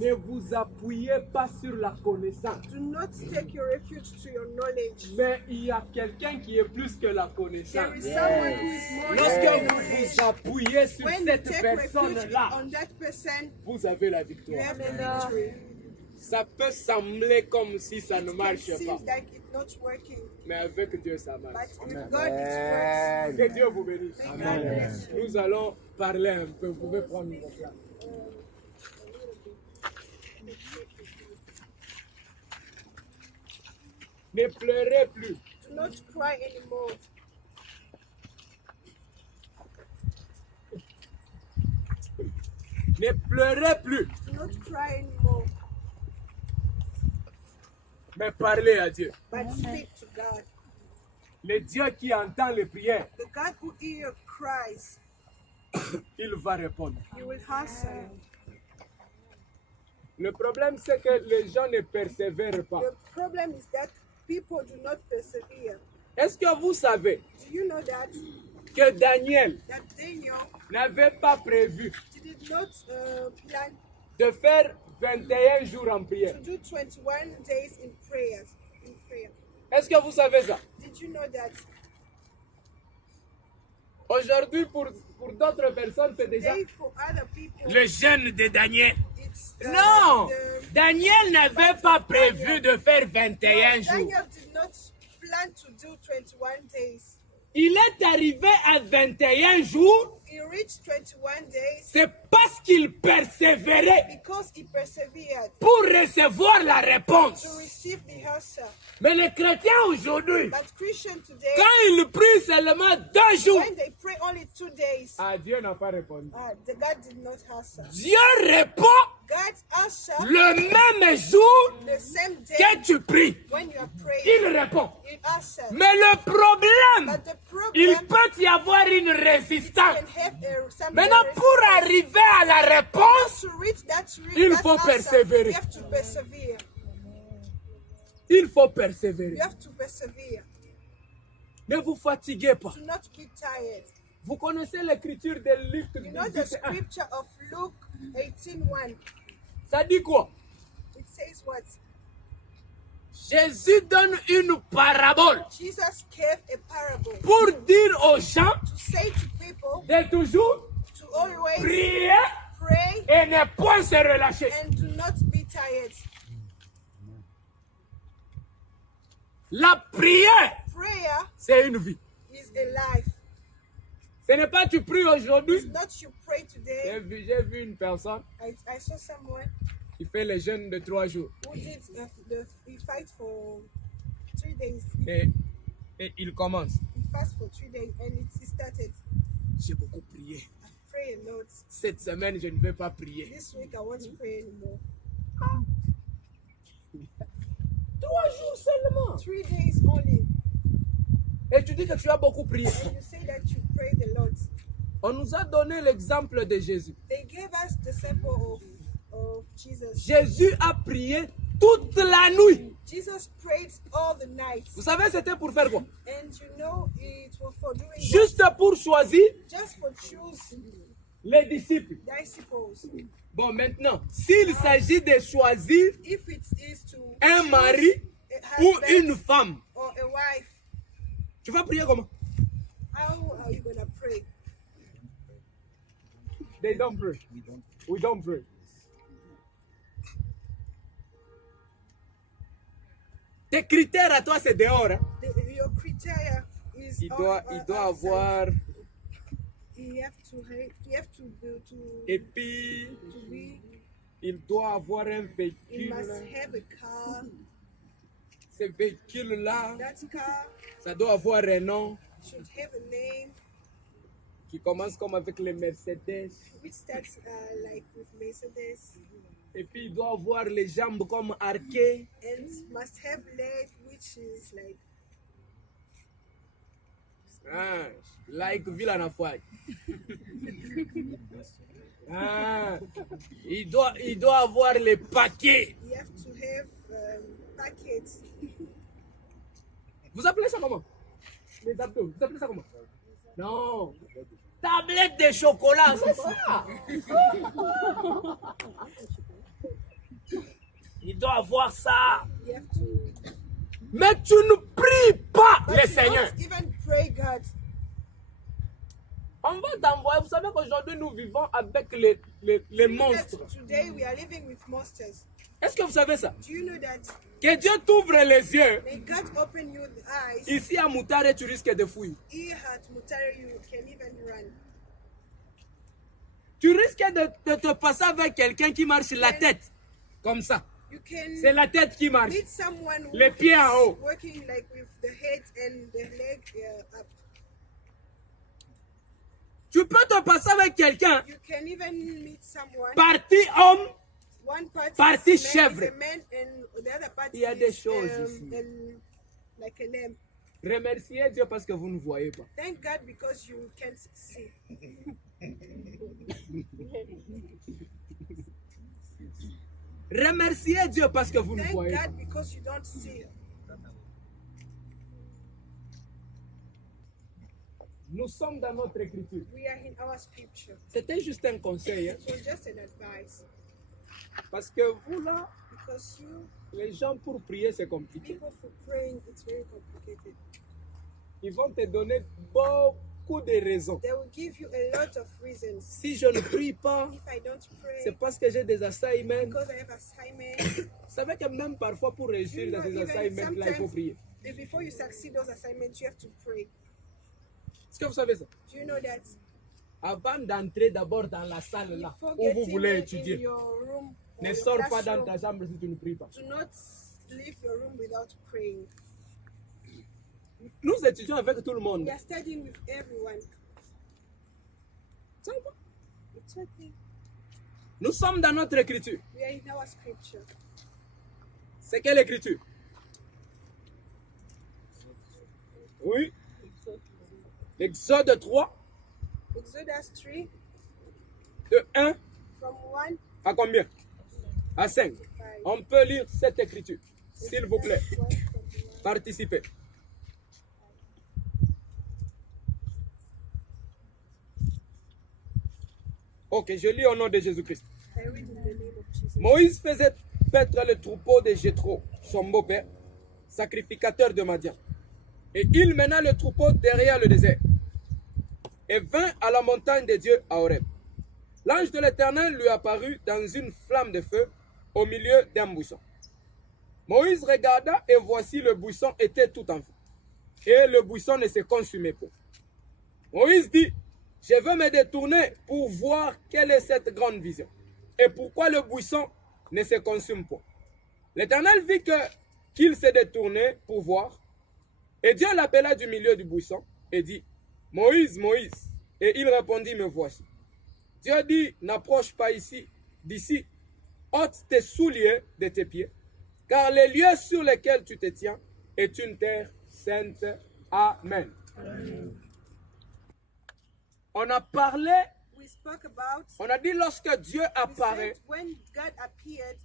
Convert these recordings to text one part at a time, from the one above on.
Ne vous appuyez pas sur la connaissance. Do not take your refuge to your knowledge. Mais il y a quelqu'un qui est plus que la connaissance. There is someone who is more Lorsque than vous knowledge. vous appuyez sur When you cette take refuge personne-là, on that person, vous avez la you victoire. have the victory. Ça peut sembler comme si ça ne It marche pas. seems like it's not working, Mais avec Dieu, ça marche. but with God it works. Que Dieu vous bénisse. May God bless you. Nous allons parler un peu. Vous pouvez prendre vos places. Ne pleurez plus. Do not cry anymore. Ne pleurez plus. Do not cry anymore, Mais parlez à Dieu. but speak to God. Le Dieu qui entend les prières, The God who hears your cries, il va répondre. He will answer you. Le problème, c'est que les gens ne persévèrent pas. The problem is that people do not persevere. Est-ce que vous savez Do you know that que Daniel Daniel n'avait pas prévu did not plan de faire 21 jours en prière? to do 21 days in prayers? In prayer. Est-ce que vous savez ça? Did you know that Aujourd'hui, pour d'autres personnes, c'est déjà today for other people le jeûne de Daniel. it's Non! Daniel n'avait pas prévu de faire 21 jours. Daniel did not plan to do 21 days. Il est arrivé à 21 jours, He reached 21 days c'est parce qu'il persévérait because he persevered pour recevoir la réponse. to receive the answer. Mais les chrétiens aujourd'hui, But Christian today, quand ils prient seulement 2 jours, when they pray only 2 days, Dieu n'a pas répondu. the God did not answer. Dieu répond God answered le même jour the same day que tu pries. when you are praying. Il répond. He answered. Mais le problème, But the problem, il peut y avoir une can résistance. have some Maintenant, pour arriver à la réponse, to reach that, il that faut answer, persévérer. you have to persevere. il faut persévérer. You have to persevere. Ne vous fatiguez pas. Do not be tired. Vous connaissez l'écriture de Luc You know the 18:1. scripture of Luke 18:1. Ça dit quoi? It says what? Jésus donne une parabole Jesus gave a parable pour dire aux gens to say to people de toujours to always prier pray et ne point se relâcher. and do not be tired. La prière, Prayer c'est une vie. is a life. Ce n'est pas tu pries aujourd'hui. It's not you pray today. J'ai vu une personne I saw someone qui fait les jeûnes de 3 jours. who did he fight for 3 days. Et il commence. He fast for 3 days and he started. J'ai beaucoup prié. I pray a lot. Cette semaine, je ne vais pas prier. This week I won't pray anymore. 3 jours seulement. 3 days only. Et tu dis que tu as beaucoup prié. And you say that you pray the Lord. On nous a donné l'exemple de Jésus. They gave us the sample of Jesus. Jésus a prié toute la nuit. Jesus prayed all the night. Vous savez, c'était pour faire quoi? And you know it was for doing Juste pour choisir what? Just for choose les disciples. disciples. Bon, maintenant, s'il s'agit de choisir If it is to un choose mari a ou husband une femme, or a wife, tu vas prier comment? how are you gonna pray? They don't pray. We don't pray. Tes critères à toi, c'est dehors. Hein? Your criteria is Il doit outside. avoir. You have to Et puis, be. il doit avoir un You véhicule. must have a car. Ce véhicule-là, That car ça doit avoir un nom should have a name qui commence comme avec les Mercedes. which starts like with Mercedes Et puis, il doit avoir les jambes comme arquées. and must have leg which is Like Villanafouaille. Il doit avoir les paquets. you have to have packets. Vous appelez ça comment? Les abdos. Vous appelez ça comment? Non. Tablette de chocolat, c'est ça. Il doit avoir ça. You have to. Mais tu ne pries pas But le you Seigneur. don't even pray God. On va t'envoyer. Vous savez qu'aujourd'hui nous vivons avec les monstres. Today we are living with monsters. Est-ce que vous savez ça? Do you know that? Que Dieu t'ouvre les yeux. May God open you the eyes. Ici à Moutare, tu risques de fouiller. Here at Mutare you can even run. Tu risques de te passer avec quelqu'un qui marche la tête. Comme ça. You can C'est la tête qui marche. meet someone who Les pieds en is haut. working like with the head and the leg up. Tu peux te passer avec quelqu'un. You can even meet someone. Parti homme. One part Partie is chèvre. a man and the other part Il y a des is choses ici. like a lamb. Remerciez Dieu parce que vous ne voyez pas. Thank God because you can't see. Remerciez Dieu parce que vous ne Thank voyez pas. God because you don't see. Nous sommes dans notre écriture. We are in our scripture. C'était juste un conseil. Hein? It was just an advice. Parce que vous là, Because you, les gens pour prier c'est compliqué. people for praying, it's very complicated. Ils vont te donner beaucoup de raisons. They will give you a lot of reasons. Si je ne prie pas, If I don't pray, c'est parce que j'ai des assignments. because I have assignments. Vous savez que même parfois pour réussir dans ces assignments-là, il faut prier. Before you succeed those assignments, you have to pray. Est-ce que vous savez ça? Do you know that? Avant d'entrer d'abord dans la salle là, Before où vous getting voulez in étudier, your room or ne your sors pas dans classroom, ta chambre si tu ne pries pas. do not leave your room without praying. Nous étudions avec tout le monde. We are studying with everyone. Ça va? It's okay. Nous sommes dans notre écriture. We are in our scripture. C'est quelle écriture? Oui. Exode 3, Exodus 3, de 1 from 1 à combien? À 5. to 5. On peut lire cette écriture. S'il vous plaît, Exodus 1 from 1. participez. Ok, je lis au nom de Jésus-Christ. I read in the name of Jesus. Moïse faisait paître le troupeau de Jéthro, son beau-père, sacrificateur de Madian. Et il mena le troupeau derrière le désert et vint à la montagne de Dieu à Horeb. L'ange de l'Éternel lui apparut dans une flamme de feu au milieu d'un buisson. Moïse regarda et voici le buisson était tout en feu. Et le buisson ne se consumait pas. Moïse dit, je veux me détourner pour voir quelle est cette grande vision. Et pourquoi le buisson ne se consume pas. L'Éternel vit qu'il s'est détourné pour voir. Et Dieu l'appela du milieu du buisson et dit, Moïse, Moïse. Et il répondit, me voici. Dieu dit, n'approche pas d'ici, ôte tes souliers de tes pieds, car les lieux sur lesquels tu te tiens est une terre sainte. Amen. Amen. On a parlé, on a dit lorsque Dieu apparaît, when God appeared,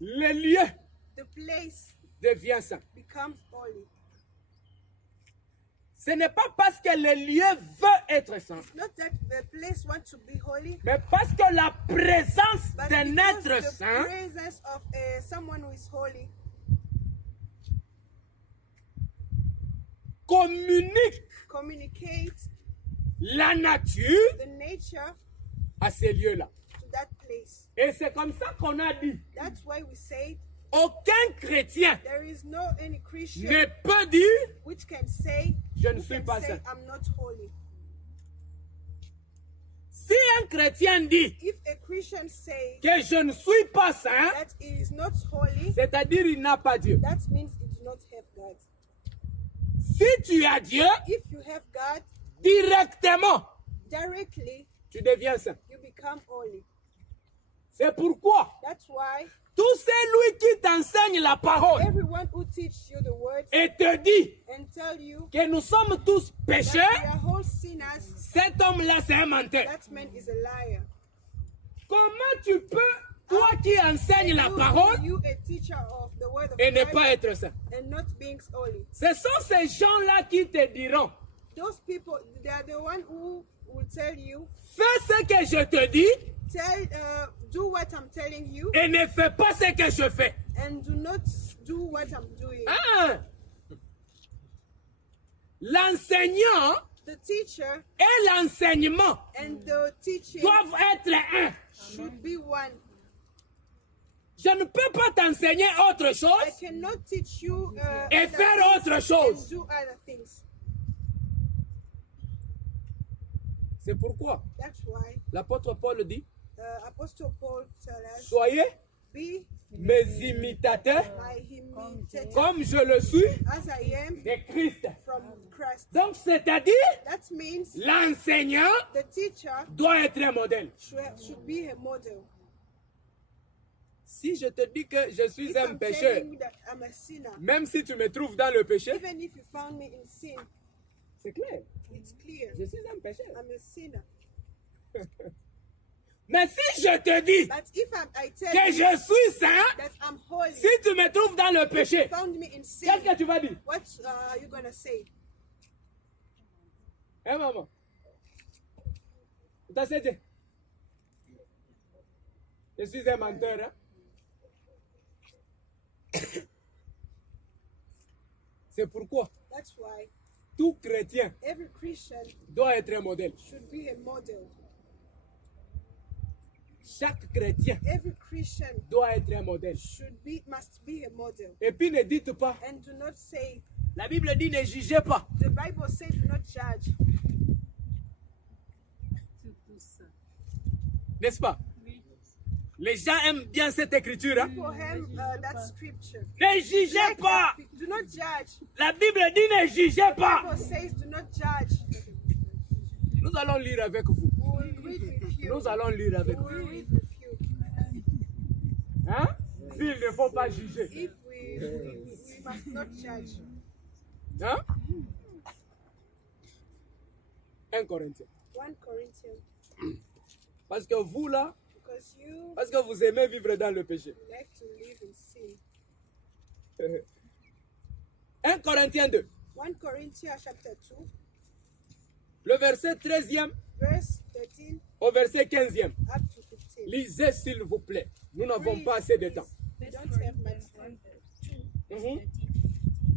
les lieux the place devient saint. becomes holy. Ce n'est pas parce que le lieu veut être saint, Not that the place wants to be holy, mais parce que la présence but d'un because être the saint presence of someone who is holy communique la nature the nature à ces lieux-là. to that place. Et c'est comme ça qu'on a dit, That's why we say aucun chrétien there is no any Christian ne peut dire, which can say, je ne who suis can pas say saint. I'm not holy. Si un chrétien dit If a Christian say que je ne suis pas saint, that he is not holy, c'est-à-dire il n'a pas Dieu. that means he do not have God. Si tu as Dieu, If you have God directement, directly, tu deviens saint. you become holy. C'est pourquoi That's why tout celui qui t'enseigne la parole everyone who teaches you the word et te dit and tell you que nous sommes tous that pécheurs, we are whole sinners, cet homme-là c'est un menteur. that man is a liar. Comment tu peux, toi qui enseignes la parole, You a teacher of the word of et ne God pas être saint? and not being holy. Ce sont ces gens-là qui te diront, Those people, they are the one who will tell you, fais ce que je te dis do what I'm telling you et ne fais pas ce que je fais. and do not do what I'm doing. Ah! L'enseignant The teacher et l'enseignement and the teaching doivent être un. should be one. Je ne peux pas t'enseigner autre I chose cannot teach you et other faire things autre and chose. do other things. C'est pourquoi That's why l'apôtre Paul dit, Apostle Paul tells us, soyez be mes imitateurs my imitator comme je le suis as I am de Christ. from Christ. Donc c'est-à-dire, That means l'enseignant the teacher doit être un modèle. should be a model. Si je te dis que je suis If un I'm pécheur, telling you that I'm a sinner, même si tu me trouves dans le péché, even if you found me in sin, c'est clair, it's clear je suis un pécheur. I'm a sinner. Mais si je te dis But if I tell que you je suis saint, that I'm holy, si tu me trouves dans le if you péché, found me in sin, qu'est-ce que tu vas dire? what are you gonna say? Hein, maman? Tu t'as dit? Je suis un menteur, hein? C'est pourquoi That's why tout chrétien every Christian doit être un modèle. should be a model. Chaque chrétien Every Christian doit être un modèle. must be a model. Et puis ne dites pas, And do not say, la Bible dit ne jugez pas. the Bible says do not judge. N'est-ce pas? Les gens aiment bien cette écriture. Hein? People have that scripture. Ne jugez pas. Do not judge. La Bible dit ne jugez pas. The Bible says do not judge. Nous allons lire avec vous. We will read with you. Nous allons lire avec We vous. will read with you. Hein? S'il ne faut pas juger. If we must not judge. Hein? 1 Corinthiens. 1 Corinthians. Parce que vous là, Because you parce que vous aimez vivre dans le péché. like to live in sin. 1 Corinthiens 2. 1 Corinthians chapter 2, Le verset 13e verse 13 au verset 15e. up to 15. Lisez s'il vous plaît. Nous n'avons pas assez de temps. We don't have much time. Mhm.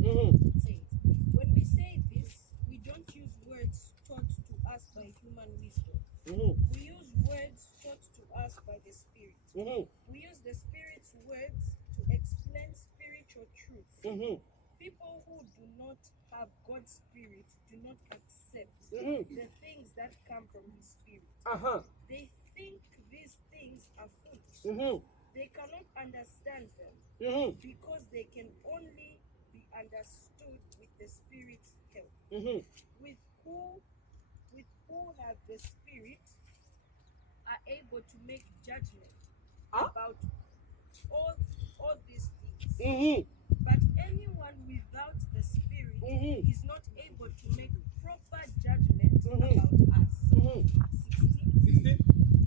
Mhm. says, when we say this, we don't use words taught to us by human wisdom. Mhm. We use words taught to us by the Spirit. Mhm. We use the Spirit's words to explain spiritual truths. Mhm. People who do not have God's Spirit do not accept Mhm. the things that come from His Spirit. Aha. They think these things are foolish. Mhm. They cannot understand them Mhm. because they can only be understood with the Spirit's help. Mhm. With who have the Spirit are able to make judgment Ah? about all these things. Mhm. But anyone without the Spirit Mhm. is not able to make proper judgment Mhm. about us. Mhm. 16. 16.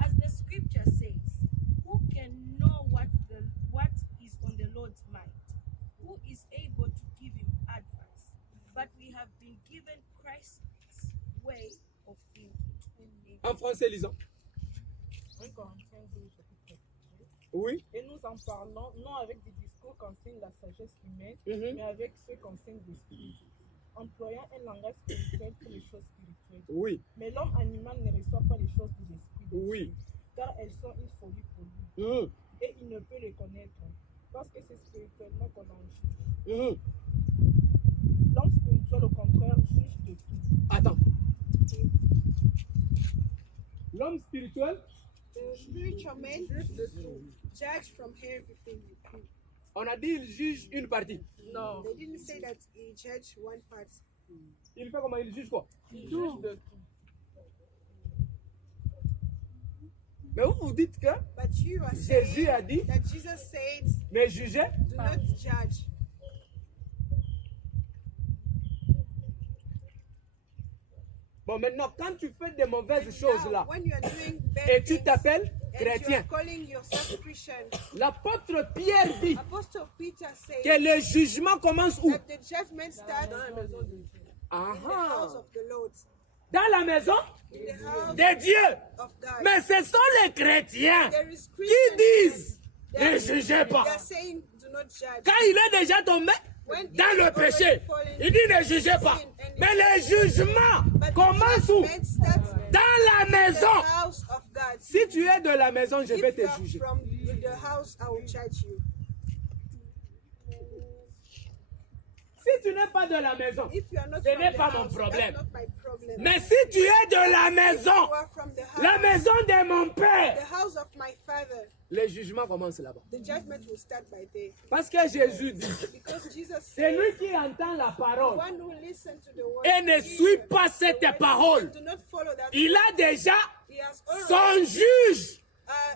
As the scripture says, who can know what is on the Lord's mind? Who is able to give him advice? But we have been given Christ's way of thinking. En français, lisons. 1 Corinthiens 12, chapitre 2. Oui. Et nous en parlons non avec des discours qu'enseigne la sagesse humaine, Mhm. mais avec ceux qu'enseigne l'esprit, employant un langage spirituel pour les choses spirituelles. Oui. Mais l'homme animal ne reçoit pas les choses de l'esprit de Oui. Dieu, car elles sont une folie pour lui, Mhm. et il ne peut les connaître, parce que c'est spirituellement qu'on en juge. Mhm. L'homme spirituel, au contraire, juge de tout. Attends. L'homme spirituel, The spiritual man judge from everything. on a dit il juge une partie. Non, They didn't say that he judged one part. Il fait comment? Il juge quoi? il juge de tout. Mais vous vous dites que But you are Jésus saying a dit, that Jesus said, ne jugez. do not judge. Bon, maintenant, quand tu fais des mauvaises And choses now, là, when you are doing bad et tu things, t'appelles and you chrétien, are calling yourself Christian, l'apôtre Pierre dit Apostle Peter said que le jugement commence où? that the judgment starts Dans la maison de Dieu. in the house Ah, of the Lord, dans la maison in the house de Dieu. of God. Mais ce sont les chrétiens There is qui Christians disent that ne jugez pas. they are saying do not judge. Quand il est déjà tombé dans le péché, il dit ne jugez pas. Mais le jugement But commence the où? judgment starts Dans la in the maison. house of God. Si tu es de la maison, je vais If you te are juger. from the house, I will judge you. Si tu n'es pas de la maison, If you are not ce from n'est the pas mon house, problème. that's not my problem. Mais si tu es de la maison, You are from the house, la maison de mon the père, house of my father. le jugement commence là-bas. The judgment will start by there. Parce que Jésus dit, Because Jesus c'est said, lui qui entend la parole one who listens to the word et ne suit pas cette parole. do not follow that. Il a déjà He has already son juge.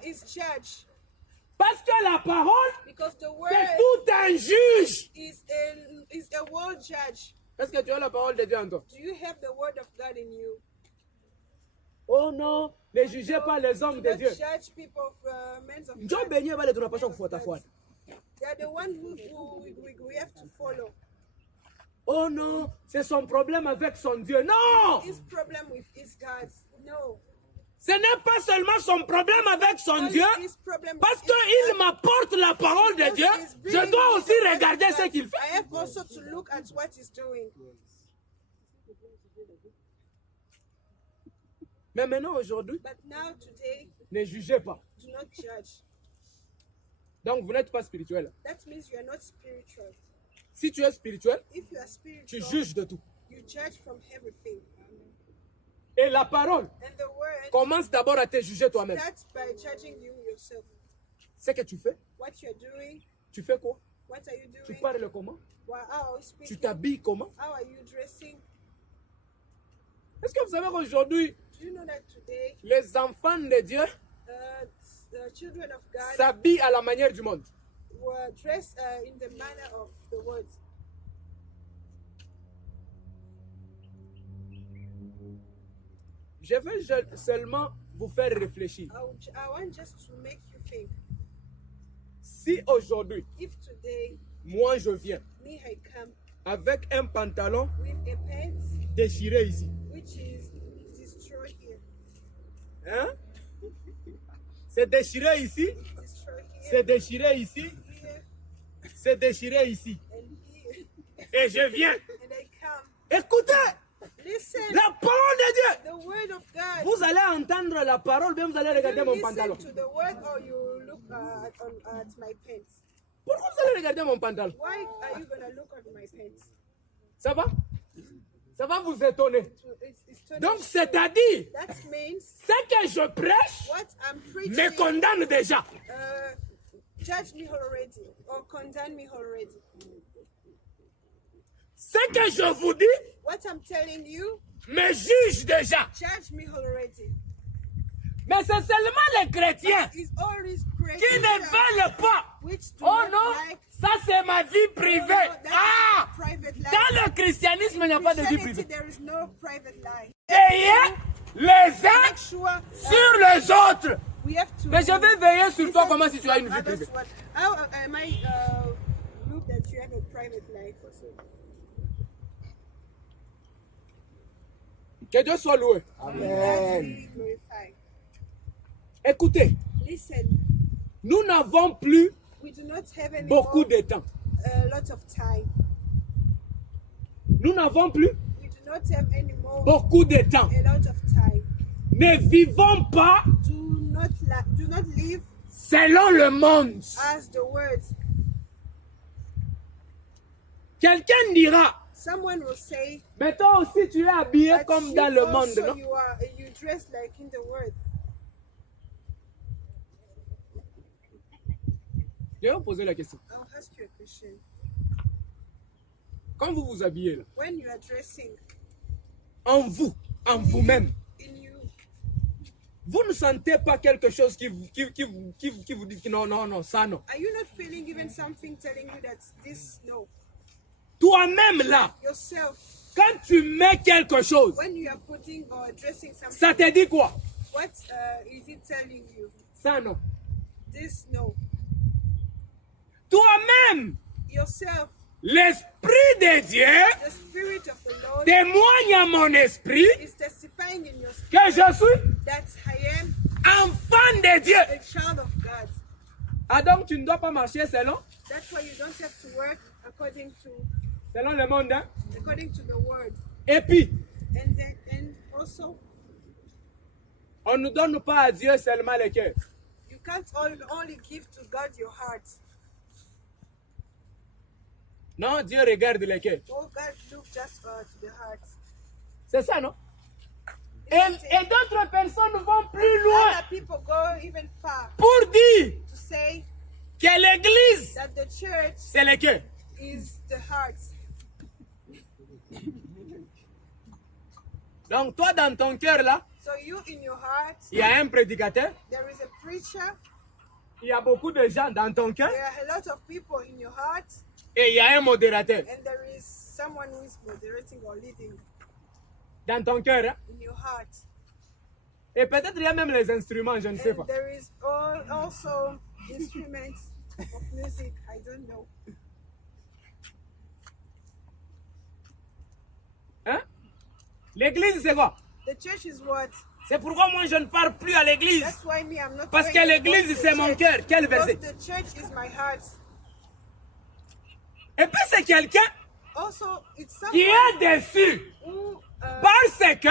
is judge. Parce que la parole, Because the c'est word tout un juge. is a world judge. Est-ce que tu as la parole de Dieu en toi? Do you have the word of God in you? Oh non, ne jugez pas les hommes Do de not Dieu. judge people of men of Njoo God. benye bale tunapaswa kufuata fuata. They are the one who we have to follow. Oh non, c'est son problème avec son Dieu. Non, His problem with his God. No. ce n'est pas seulement son problème avec son Only Dieu. his problem with Parce his qu'il God. m'apporte la parole de Because Dieu, he's je bringing dois me aussi the word of regarder God. ce qu'il fait. I have also to look at what he's doing. Mais maintenant, aujourd'hui, But now, today, ne jugez pas. do not judge. Donc, vous n'êtes pas spirituel. That means you are not spiritual. Si tu es spirituel, If you are tu spiritual, juges de tout. you judge from everything. Et la parole And the word commence d'abord à te juger toi-même. starts by judging you yourself. Ce que tu fais, What you're doing, tu fais quoi? what are you Tu doing? parles comment? How are you Tu speaking? t'habilles comment? How are you dressing? Est-ce que vous savez qu'aujourd'hui, Do you know that today, les enfants de Dieu the children of God s'habillent à la manière du monde? were dressed in the manner of the world? Je veux seulement vous faire réfléchir. I want just to make you think. Si aujourd'hui, If today, moi je viens me, I come avec un pantalon with a pants déchiré ici, which is destroyed here, hein? C'est déchiré ici, destroyed c'est here, déchiré ici, here, c'est déchiré ici. and here. et je viens. and I come. Écoutez Listen, la parole de Dieu. the word of God. Vous allez entendre la parole, bien vous allez regarder You mon listen pantalon. to the word or you look at my pants. Pourquoi vous allez regarder mon pantalon? Why are you going to look at my pants? Ça va? Ça va vous étonner. It's totally Donc, true. c'est-à-dire, That means ce que je prêche what I'm me preaching condamne déjà. judge me already or condemn me already. Ce que je vous dis What I'm telling you me juge déjà. judge me already. Mais c'est seulement les chrétiens It's always great qui ne veulent pas. which do Oh not non, like ça c'est ma vie privée. that's Ah! private life. Dans le christianisme, il n'y a pas de vie Christianity, privée. there is no private life. Ayez les Make uns sure sur les autres. we have to. Mais je vais veiller sur toi listen comment si tu as une to vie others privée. what- How am I look that you have a private life also? Que Dieu soit loué. God Amen. be glorified. Écoutez, Listen, nous n'avons plus we do not have any beaucoup more, de temps. a lot of time. Nous n'avons plus We do not have any more beaucoup de temps. a lot of time. Ne vivons pas Do not live selon le monde. as the words. Quelqu'un dira, Someone will say, mais toi aussi tu es habillé but comme you dans le also monde, non? you dress like in the world. Je vais vous poser la question. I'll ask you a question. Quand vous vous habillez là, When you are dressing en vous, en vous-même, in you, vous ne sentez pas quelque chose qui vous dit que non, non, non, ça non. are you not feeling even something telling you that this no? Toi-même là, Yourself, quand tu mets quelque chose, when you are putting or dressing something, ça te dit quoi? what is it telling you? Ça non. This no. Toi-même, Yourself, l'Esprit de Dieu the Spirit of the Lord témoigne à mon esprit is testifying in your que spirit je suis that I am enfant de Dieu. a child of God. Ah donc tu ne dois pas marcher selon That's why you don't have to work according to le monde. Hein? the word. Et puis, And also on ne donne pas à Dieu seulement le cœur. you can't only give to God your heart. Non, Dieu regarde le cœur. Oh, God look just to the heart. C'est ça, non? Et d'autres personnes vont plus loin Other people go even far pour dire to say que l'église, that the church c'est le cœur. is the heart. Donc toi, dans ton cœur, là, So you in your heart, il y a un prédicateur, there is a preacher, il y a beaucoup de gens dans ton cœur, there are a lot of people in your heart, et il y a un modérateur and there is someone who is moderating or leading dans ton cœur. Hein? in your heart. Et peut-être il y a même les instruments, je ne sais And pas. there is also instruments of music, I don't know. Hein? L'église, c'est quoi? The church is what? C'est pourquoi moi je ne parle plus à l'église. That's why me, I'm not Parce going que to l'église, go to c'est the mon church. cœur. Quel Because verset? the church is my heart. Et puis c'est quelqu'un Also, it's qui someone est déçu who parce que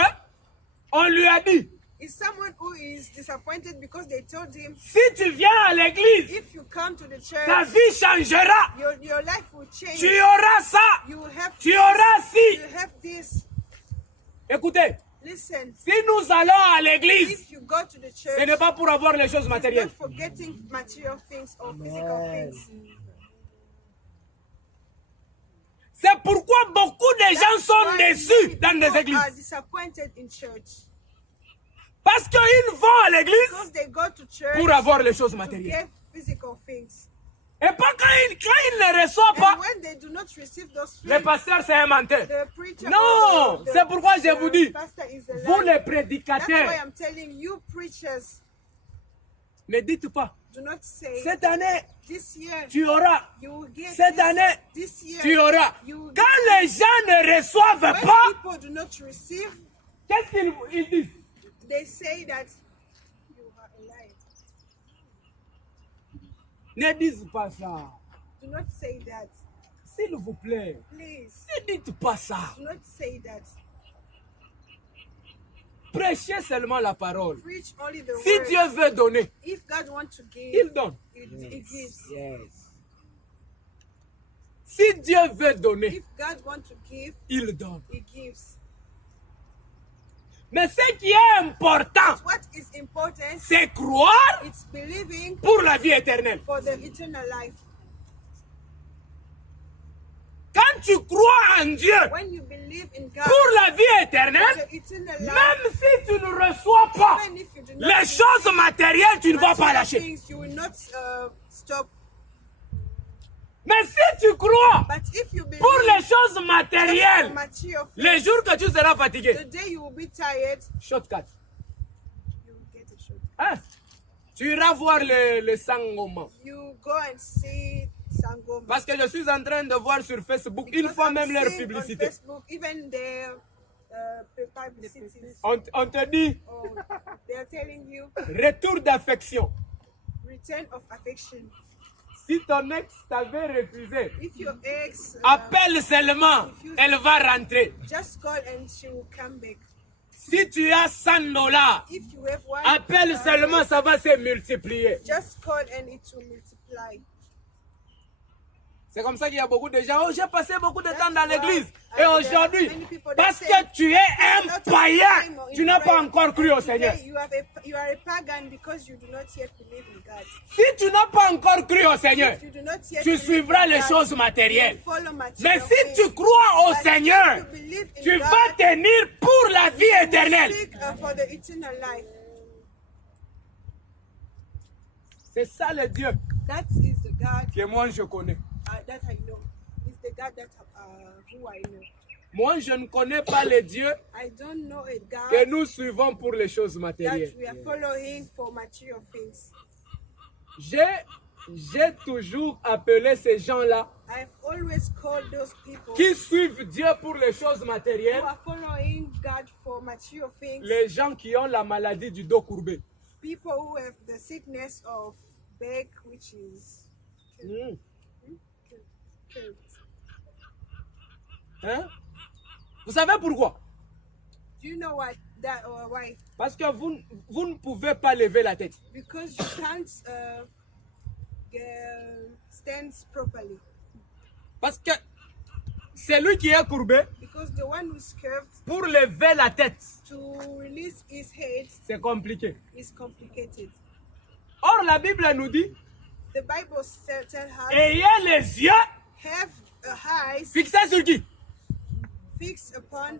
on lui a dit, is someone who is disappointed because they told him, si tu viens à l'église, if you come to the ta church, vie changera. your life will change. Tu auras ça. You will have Tu auras ci. you have this. Écoutez, Listen, si nous allons à l'église, if you go to the ce church, n'est pas pour avoir les choses it's matérielles. not for getting material things or physical things. C'est pourquoi beaucoup de gens That's sont why déçus many dans des people are églises. disappointed in church Parce qu'ils vont à l'église because they go to church pour avoir les choses to matérielles. get physical things. Et pas quand ils ne reçoivent pas, And when they do not receive those le things, pasteur c'est un menteur. the preacher Non, or the c'est pourquoi je vous dis, pastor is a vous liar. les That's why prédicateurs, I'm telling you, preachers, ne dites pas, do not say cette année, this year tu auras, you will get cette this, année, this year tu auras. you will Quand get les gens ne reçoivent when pas, people do not receive, qu'est-ce qu'ils disent? they say that you are a liar. Ne disent pas ça. Do not say that. S'il vous plaît, Please, ne dites pas ça. do not say that. Prêchez seulement la parole. Preach only the Si word. Dieu veut donner, If God wants to il give, donne. it gives. Si Dieu veut donner, If God wants to give, il donne. He gives. Mais ce qui est important, What is important? c'est croire It's believing pour la vie éternelle. for the eternal life. Quand tu crois en Dieu When you believe in God, pour la vie éternelle, the eternal life, même si tu ne reçois pas even if you do not les choses matérielles, tu ne vas pas material lâcher. things, you will not stop. Mais si tu crois But if you believe pour les choses for matérielles, material things, les jours que tu seras fatigué, the day you will be tired, shortcut. you will get a shot. Hein? Tu iras voir le Sangoma. You go and see Sangoma. Parce que je suis en train de voir sur Facebook, ils Because font I'm même leur seeing publicité. On Facebook, even their publicities. On te dit Oh, they are telling you retour d'affection. return of affection. Si ton ex t'avait refusé, If your ex appelle seulement, elle va rentrer. just call and she will come back. Si tu as $100, If you have one, appelle seulement, ça va se multiplier. just call and it will multiply. C'est comme ça qu'il y a beaucoup de gens. Oh, j'ai passé beaucoup de temps dans That's l'église. why Et there are aujourd'hui, many people that parce say, que tu es un "Not païen, time in tu n'as pas prayer." encore cru au And Seigneur. today you are a pagan because you do not yet believe in God. Si tu n'as pas encore cru au Seigneur, If you do not yet tu believe suivras in les God, choses you matérielles. will follow Mais material si things. tu crois au But if Seigneur, you believe in tu God, vas tenir pour la vie éternelle. seek for the eternal life. C'est ça le Dieu That is the God que moi je connais. that I know. It's the God that who I know. Moi je ne connais pas le Dieu I don't know a que God nous suivons pour les choses that matérielles. we are following for material things. J'ai toujours appelé ces gens-là I've always called those people qui suivent Dieu pour les choses who matérielles, are following God for material things, les gens qui ont la maladie du dos courbé. people who have the sickness of back, which is curved. Hein? Vous savez pourquoi? Do you know what that or why? Parce que vous ne pouvez pas lever la tête. Because you can't stand properly. Parce que celui qui est courbé, Because the one who's curved, pour lever la tête, to release his head c'est compliqué. is complicated. Or, la Bible nous dit, The Bible tells us, ayez les yeux have eyes fixés sur qui? fixed upon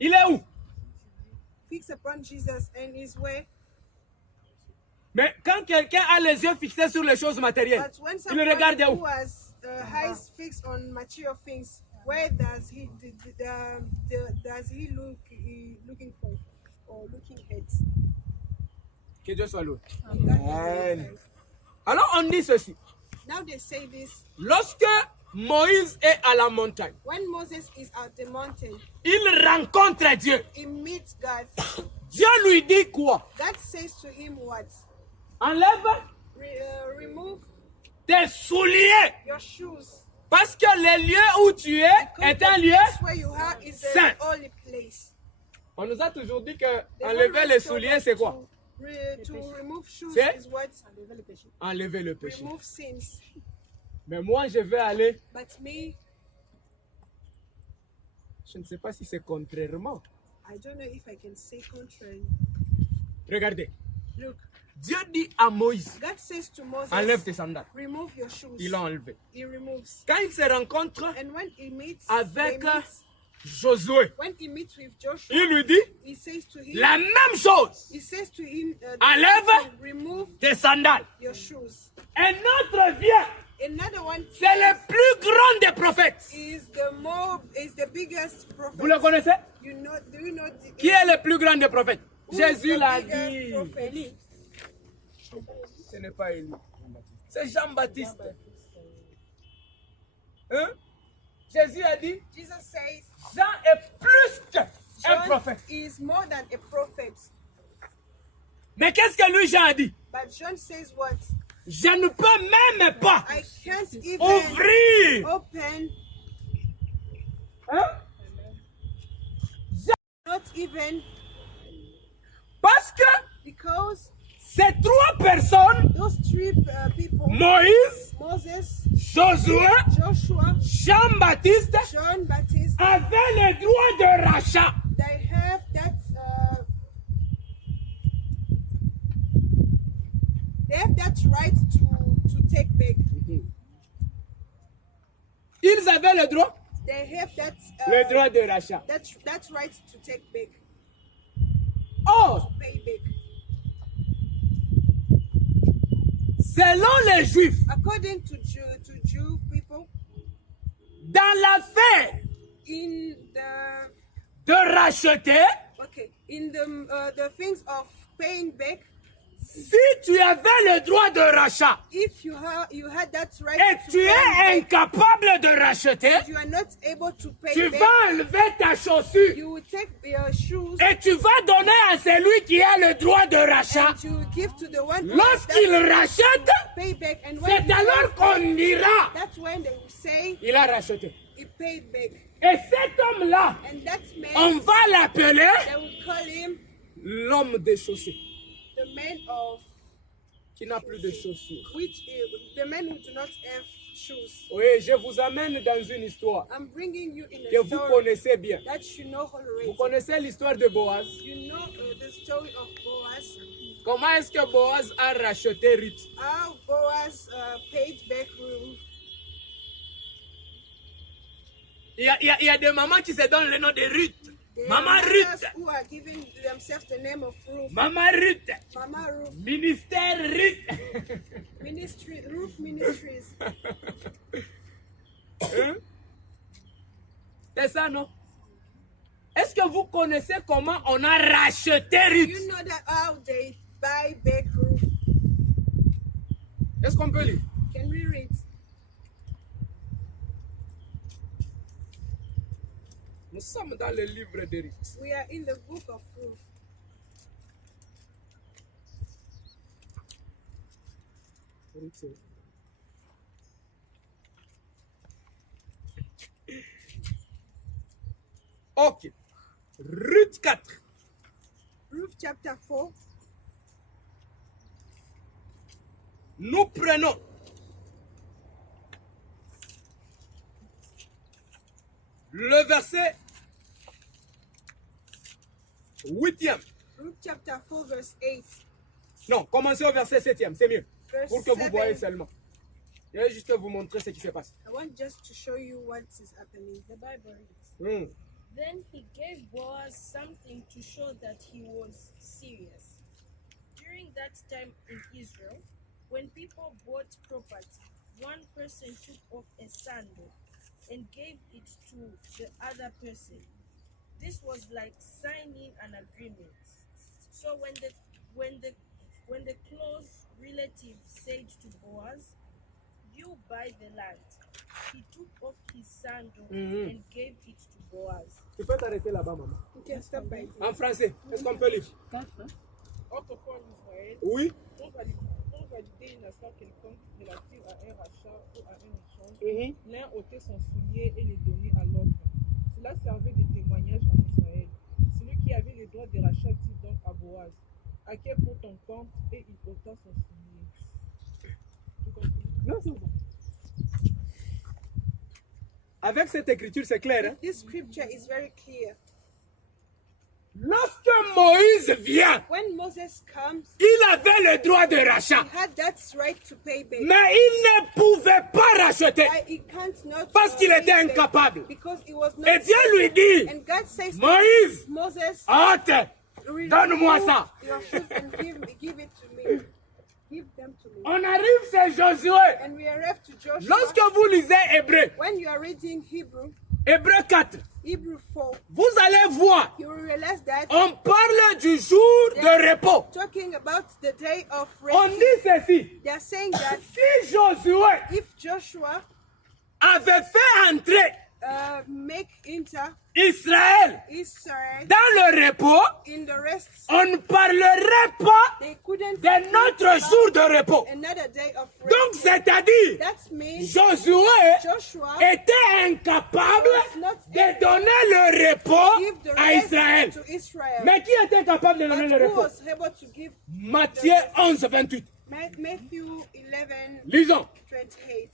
Il est où? Jesus and his way. Mais quand quelqu'un a les yeux fixés sur les choses matérielles, But when il someone regarde who où? has eyes fixed on material things, where does he looking for or looking at? Que Dieu soit loué. God. Alors on dit ceci. Now they say this: Lorsque Moïse est à la montagne, when Moses is at the mountain, il rencontre Dieu. he meets God. Dieu lui dit quoi? God says to him, "What? Enlève Remove tes souliers. your shoes. Parce que le lieu où tu es est un lieu Place where you are is saint. the holy place." On nous a toujours dit que They enlever always les told souliers, us c'est quoi? To remove shoes C'est? is what? Enlever le péché. Remove sins. Mais moi, je vais aller, But me, je ne sais pas si c'est contrairement. I don't know if I can say contrary. Regardez, Look, Dieu dit à Moïse, God says to Moses, enlève tes sandales. remove your shoes. Il l'a enlevé. He removes. Quand il se rencontre And when he meets, avec they meet, Josué, when he meets with Joshua, il lui dit he says to him, la même chose. he says to him, Enlève remove tes sandales. your shoes. Un autre vient. Another one C'est le plus grand des prophètes. is the biggest prophet. Vous le connaissez? You know? Do you know the, Qui est le plus grand des prophètes? who is Jésus the l'a biggest dit. prophet? Ce n'est pas Élie. C'est Jean-Baptiste. Hein? Jésus a dit, Jesus says, Jean est plus qu'un John prophète. is more than a prophet. Mais qu'est-ce que lui, Jean a dit? But John says what? Je ne peux même pas I can't even ouvrir. open, Hein? not even, Parce que because ces trois personnes, those three people, Moïse, Moses, Josué, Joshua, Jean-Baptiste, John Baptist, avaient le droit de rachat. they have that right to take back. Ils avaient le droit, They have that le droit de rachat. that right to take back, Or, pay back. selon les Juifs, According to Jew people, dans l'affaire in de racheter, the things of paying back, si tu avais le droit de rachat if you had that right et to tu pay es back, incapable de racheter, you are not able to pay tu back, vas enlever ta chaussure you will take your shoes et tu vas donner à celui qui a le droit de rachat. and you will give to the one who has Lorsqu'il that rachète, pay back, and c'est when alors qu'on dira that's when they will say il a racheté. he paid back, Et cet homme-là, and that on man, va l'appeler they will call him l'homme des chaussées, the man of qui n'a plus de chaussures. the men who do not have shoes. Oui, je vous amène dans une histoire I'm bringing you in que a vous story connaissez bien. that you know Vous already. connaissez l'histoire de Boaz. You know the story of Boaz. Comment est-ce que Boaz a racheté Ruth? How Boaz paid back Ruth. Il y a des mamans qui se donnent le nom de Ruth. There Maman are mothers Ruth. who are giving themselves the name of Ruth. Maman Ruth. Mama Ruth. Ministère Ruth. Ministry, Ruth Ministries. Hein? C'est ça, non? Est-ce que vous connaissez comment on a racheté Ruth? You know that how they buy back Ruth. Est-ce qu'on peut lire? Can we read? Nous sommes dans le livre de Ruth. We are in the book of Ruth. Ok. Ruth 4. Ruth chapter 4. Nous prenons le verset 8e. Ruth chapter 4 verse 8. Non, commencez au verset 7e, c'est mieux. Verse Pour que vous 7. voyez seulement. Je vais juste vous montrer ce qui se passe. I want just to show you what is happening. The Bible reads. Hmm. Then he gave Boaz something to show that he was serious. During that time in Israel, when people bought property, one person took off a sandal and gave it to the other person. This was like signing an agreement. So when the close relative said to Boaz, "You buy the land," he took off his sandal and gave it to Boaz. Tu peux t'arrêter là-bas, maman. You can stop by. En français, est-ce qu'on peut lire? Autrefois en Israël, Oui. pour valider une affaire quelconque relative à un rachat ou à un échange, l'un ôtait son soulier et le donnait à l'autre. Cela servait de témoignage en Israël. Celui qui avait le droit de rachat dit donc à Boaz, à quel pour ton compte, et il ôta son soulier. Tu comprends? Non, c'est bon. Avec cette écriture, c'est clair. Hein? This scripture is very clear. Lorsque Moïse vient, When Moses comes, il avait le droit de rachat. he had that right to pay back. Mais il ne pouvait pas racheter Why he can't not parce qu'il était pay back? incapable. Because he was not Et Dieu lui dit, and God says to Moïse, Moses, hâte, donne-moi ça. your shoes and give it to me. Give them to me. On arrive chez Josué. And we arrive to Joshua. Lorsque vous lisez Hébreu, When you are reading Hebrew 4, Hebrew 4, vous allez voir, you will realize that on parle du jour de repos. talking about the day of On rest. dit ceci, They are saying that si Josué if Joshua avait fait entrer make enter Israël Israel dans le repos, in the rest. on ne parlerait pas They couldn't de notre jour de repos. another day of rest. Donc, c'est-à-dire, That means Josué Joshua était incapable de donner le repos give the à rest Israël. to Israel. Mais qui était capable de But donner le who repos? was able to give Matthieu 11, 28. Matthew 11, Lisons. 28.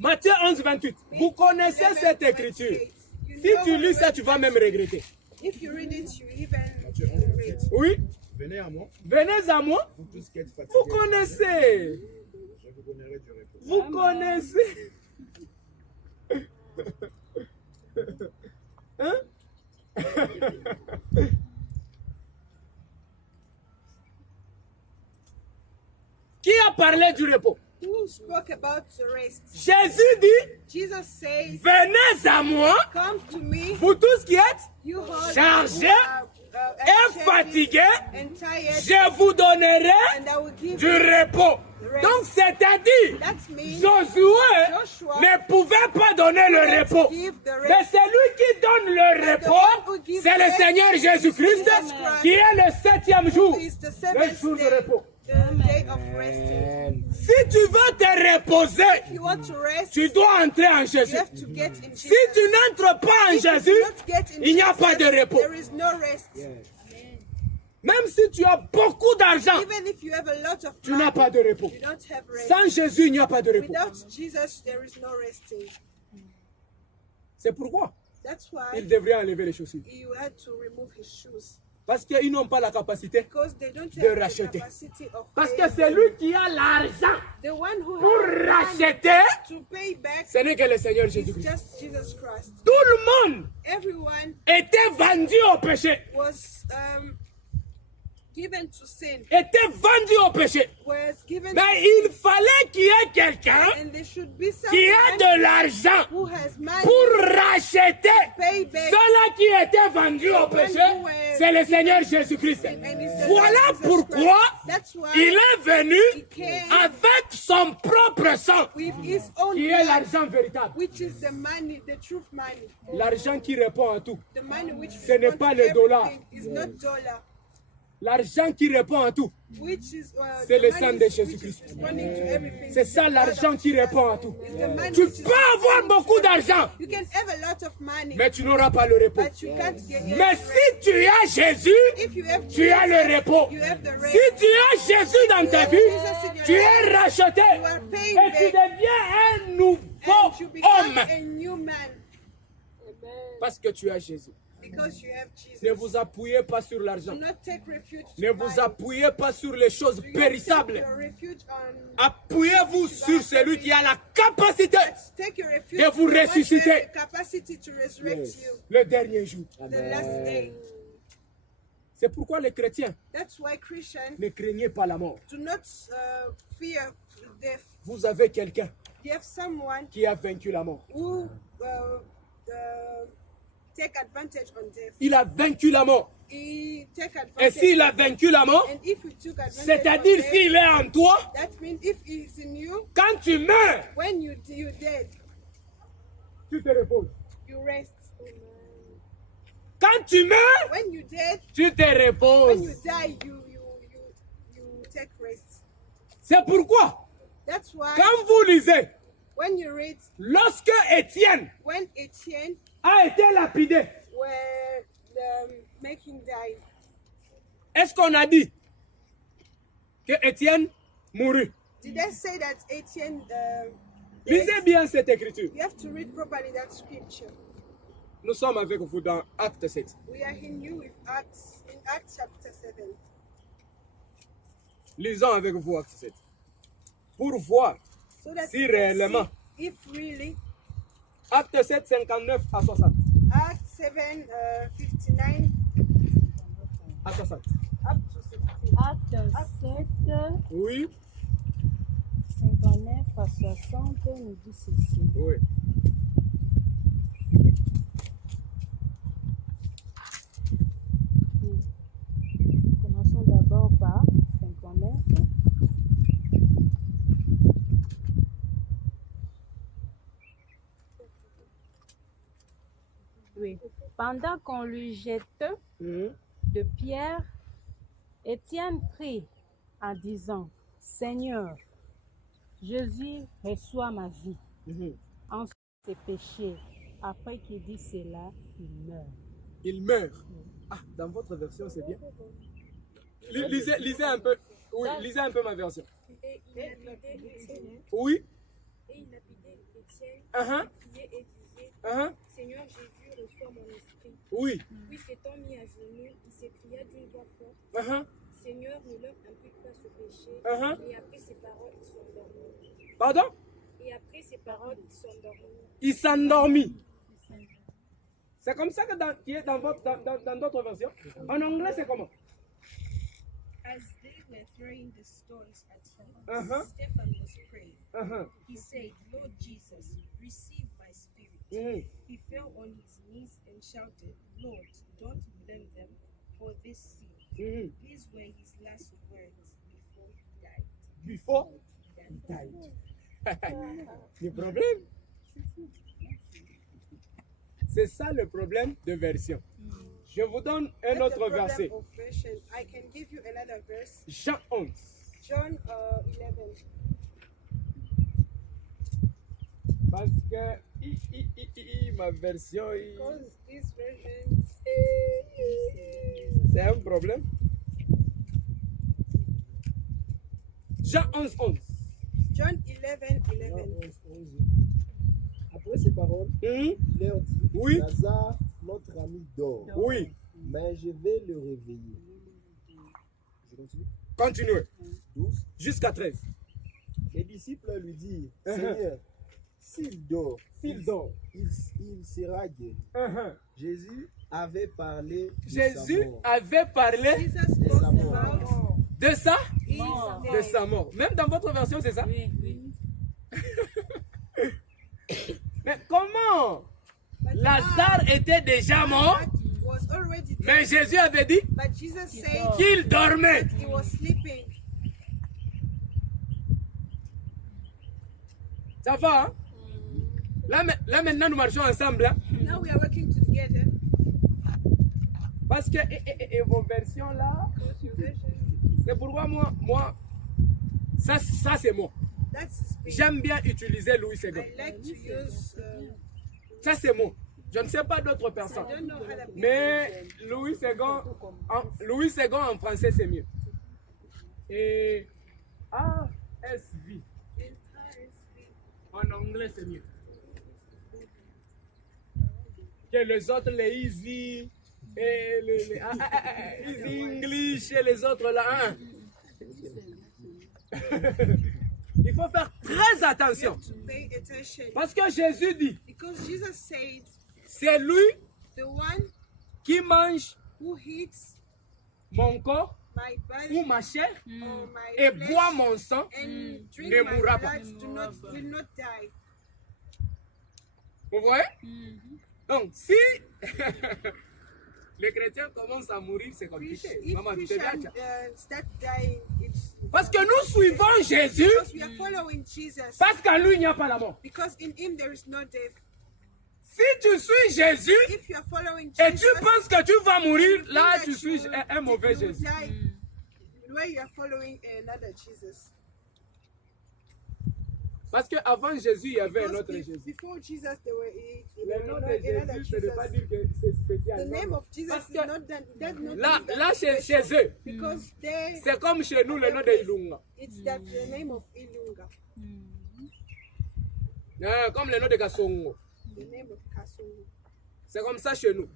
Matthieu 11, 28. Vous connaissez cette écriture. Si tu lis ça, tu vas même regretter. If you read it, you even read. Oui. Venez à moi, Venez à moi. vous tous qui êtes fatigués, Vous connaissez. je vous donnerai du repos. Vous connaissez. Hein? Qui a parlé du repos? Who spoke about the rest? Jésus dit, Jesus says, venez à moi, come to me, vous tous qui êtes you all chargés et anxious fatigués, and tired, je vous donnerai and I will give du you. repos. Donc c'est-à-dire, That means Josué Joshua ne pouvait pas donner le couldn't repos. give the Mais rest. celui qui donne le the repos, one who gives c'est le rest Seigneur Jésus-Christ, Jesus Christ, qui est le 7e jour, Who is the le seventh jour de day, repos. the day of resting. Si tu veux te reposer, If you want to rest, tu dois entrer en you Jésus. have to get in Jesus. Si tu n'entres pas en If you do Jésus, not get in il n'y a Jesus, pas de repos. there is no rest. Même si tu as beaucoup d'argent, Even if you have a lot of tu n'as pas de repos. you don't have rest. Sans Jésus, il n'y a pas de repos. Without Jesus, there is no resting. C'est pourquoi That's why il devrait enlever les chaussures. he had to remove his shoes. Parce qu'ils n'ont pas la capacité. Because they don't De have the racheter. capacity of Parce que paying. c'est lui qui a l'argent The one who pour has money racheter, to pay back ce n'est que le Seigneur is Jésus-Christ. just Jesus Christ. Tout le monde Everyone était vendu au péché. was given to sin, Était vendu au péché. was given Mais to il sin, fallait qu'il y ait quelqu'un and there should be qui ait someone de l'argent who has money pour racheter pay back. ceux-là qui étaient vendus au péché. C'est le Seigneur Jésus-Christ. And it's the Voilà Lord Jesus pourquoi Christ. That's why il est venu he came avec son propre sang, with his own qui est blood, l'argent véritable. which is the money, the truth money. L'argent qui répond à tout. The money which Ce n'est responds pas to le dollar. everything is not dollar, L'argent qui répond à tout. which is C'est the le money sang de which is Jésus-Christ. responding to everything. C'est It's ça the blood l'argent of qui Jesus. répond à tout. It's the money Tu which is peux avoir responding to beaucoup everything. d'argent, You can have a lot of money, mais tu n'auras pas le repos. but you can't get Mais rest. si tu as Jésus, If you have tu as le repos. you have the rest. Si tu as Jésus dans ta vie, tu es racheté You are paying et tu back, deviens un nouveau and you become homme a new man parce que tu as Jésus. because you have Jesus. Ne vous appuyez pas sur Do l'argent. not take refuge to Ne vous money. appuyez pas sur les choses Do not périssables. take your refuge on Appuyez-vous sur celui qui a la capacité take your refuge de vous on what you have ressusciter. the capacity to resurrect you le dernier jour. the last day. C'est pourquoi les chrétiens That's why Christians ne craignez pas la mort. do not fear death. Vous avez quelqu'un You have someone qui a vaincu la mort. who take advantage on death. Il a vaincu la mort. He take Et advantage. s'il a vaincu la mort, And if you took advantage c'est-à-dire on death, s'il est en toi, that means if he is in you, quand tu meurs, when you dead, tu te reposes. you rest. Quand tu meurs, When you dead, tu te when you reposes. die, you take rest. C'est pourquoi, That's why quand vous lisez, when you read lorsque Étienne when Etienne a été lapidé, were making die, est-ce qu'on a dit que Étienne mourut? did they say that Etienne? Lisez bien cette écriture. You have to read properly that scripture. Nous sommes avec vous dans Acte 7. We are in you with Acts in Acts chapter 7. Lisons avec vous Acte 7. Pour voir So that si you can réellement, see if really Acte 7, 59 à 60. Acts 7 59 À 60. up to 60. Acte 7, Oui, 59 à 60 nous dit ceci. oui. Commençons d'abord par 59. Oui. Pendant qu'on lui jette Mhm. de pierres, Étienne prie en disant, Seigneur, Jésus, reçois ma vie. Mhm. Ensuite, ses péchés. Après qu'il dit cela, il meurt. Il meurt. Ah, dans votre version, c'est bien. Lisez un peu. Oui, lisez un peu ma version. Et il lapidait Étienne. Oui. Et il lapidait Étienne. Uh-huh. Il priait et disait, Uh-huh. Seigneur Jésus, reçois mon esprit. Oui. Puis s'étant mis à genoux, il s'écria d'une voix forte, Uh-huh. Seigneur, ne leur impute pas ce péché. Uh-huh. Et après ces paroles, il s'endormit. Pardon? Et après ces paroles, il s'endormit. Il s'endormit. C'est comme ça que qui est dans d'autres versions. En anglais, c'est comment? As they were throwing the stones at him, Uh-huh. Stephen was praying. Uh-huh. He said, Lord Jesus, receive my spirit. Mhm. He fell on his knees and shouted, Lord, don't blame them for this sin. Mhm. These were his last words before he died. Before he died. Le problème, c'est ça le problème de version. Je vous donne un That's the autre problem verset. of version. I can give you another verse. Jean 11. John 11. Parce que ma version, Because this version, c'est un problème. Jean 11, 11. John 11. Après ces paroles, Mhm. il leur dit, Oui. Lazare, notre ami dort, Oui, mais je vais le réveiller. Je continue. continuez. 12. Jusqu'à 13. Les disciples lui disent, Seigneur, s'il dort, S'il dort. il sera guéri. Uh-huh. Jésus avait parlé de Jésus sa mort. avait parlé Jesus De spoke sa mort. about de ça, his de death. sa mort. Même dans votre version, c'est ça? Oui, oui. Mais comment? But Lazare était déjà mort, that was already dead. mais Jésus avait dit But Jesus said qu'il dormait. he was sleeping. Ça va, hein? Là maintenant, nous marchons ensemble. Hein? Now we are working together. Parce que et vos versions là, What's your version? c'est pourquoi moi ça c'est moi. That's speak. J'aime bien utiliser Louis II. I like to use. Ça c'est moi. Je ne sais pas d'autres I personnes. don't know other people. Mais Louis II en français c'est mieux. Et ASV en anglais c'est mieux. Que les autres, les easy, et les easy English et les autres là. Hein. Il faut faire très attention. To pay attention. Parce que Jésus dit, Because Jesus said, c'est lui the one qui mange who eats mon corps my ou body ma chair or my et flesh boit mon sang and drink ne my mourra pas. blood will not die. Vous voyez? Donc, si les chrétiens commencent à mourir, c'est compliqué. If Maman, tu te Christians gâches. start dying, it's Parce que nous suivons Jésus, because we are following Jesus. parce qu'en lui, il n'y a pas la mort. Because in him there is no death. Si tu suis Jésus If you are following et Jesus, tu penses que tu vas mourir, you là, think tu that suis you un mauvais will Jésus. die where you are following another Jesus. Parce qu'avant Jésus, il y avait un Because autre Jésus. before Jesus, there were Le nom de another Jésus, ce n'est pas Jesus. dire que c'est The spécial. name non. of Jesus Parce is que not that. That's not là, that là chez special. eux, Because they, c'est comme chez nous le nom de Ilunga. it's that the name of Ilunga, Comme le nom de Gassongo. the name of Kasongo. C'est comme ça chez nous.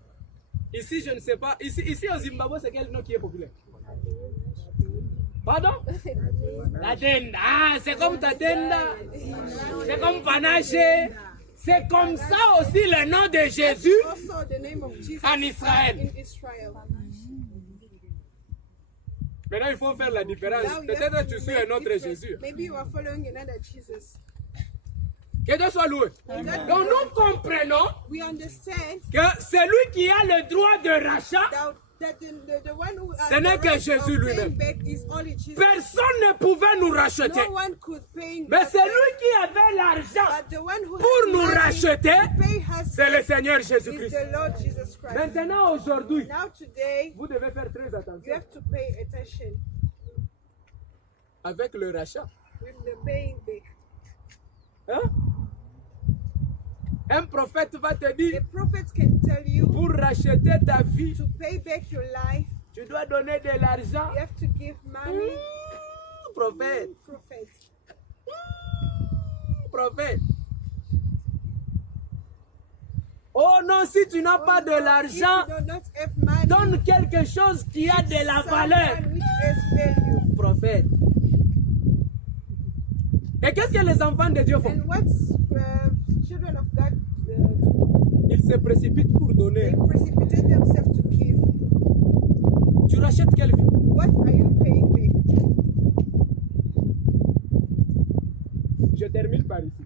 Ici, je ne sais pas. Ici au Zimbabwe, c'est quel nom qui est populaire? Pardon? La denda. Ah, c'est comme ta denda. C'est comme panaché. C'est comme ça aussi le nom de Jésus. Also, the name of Jesus En Israël. in Israel. Maintenant, il faut faire la différence. Now you have Peut-être to tu suis make un autre difference. Jésus. Maybe you are following another Jesus. Que Dieu soit loué. Donc nous comprenons We understand que celui qui a le droit de rachat, that That the one who has Ce n'est the que right Jésus of paying lui-même. back is only Jesus. Personne ne pouvait nous racheter. No one could pay Mais us c'est back. lui qui avait l'argent But the one who pour has nous money racheter. to pay us C'est le back Seigneur is Jésus-Christ. the Lord Jesus Christ. Maintenant, aujourd'hui, Now today, vous devez faire très you attention have to pay attention avec le rachat. with the paying back. Hein? Un prophète va te A dire, prophet can tell you pour racheter ta vie, to pay back your life, tu dois donner de l'argent. you have to give money. Prophète, Prophet. prophète. Oh non, si tu n'as pas de If l'argent, you do not have money, donne quelque chose qui a de la valeur. someone which has value. Prophète. Et qu'est-ce que les enfants de Dieu font? And what's children of God do? Ils se précipitent pour They donner. precipitate themselves to give. Tu rachètes quelle vie? What are you paying back? Je termine par ici.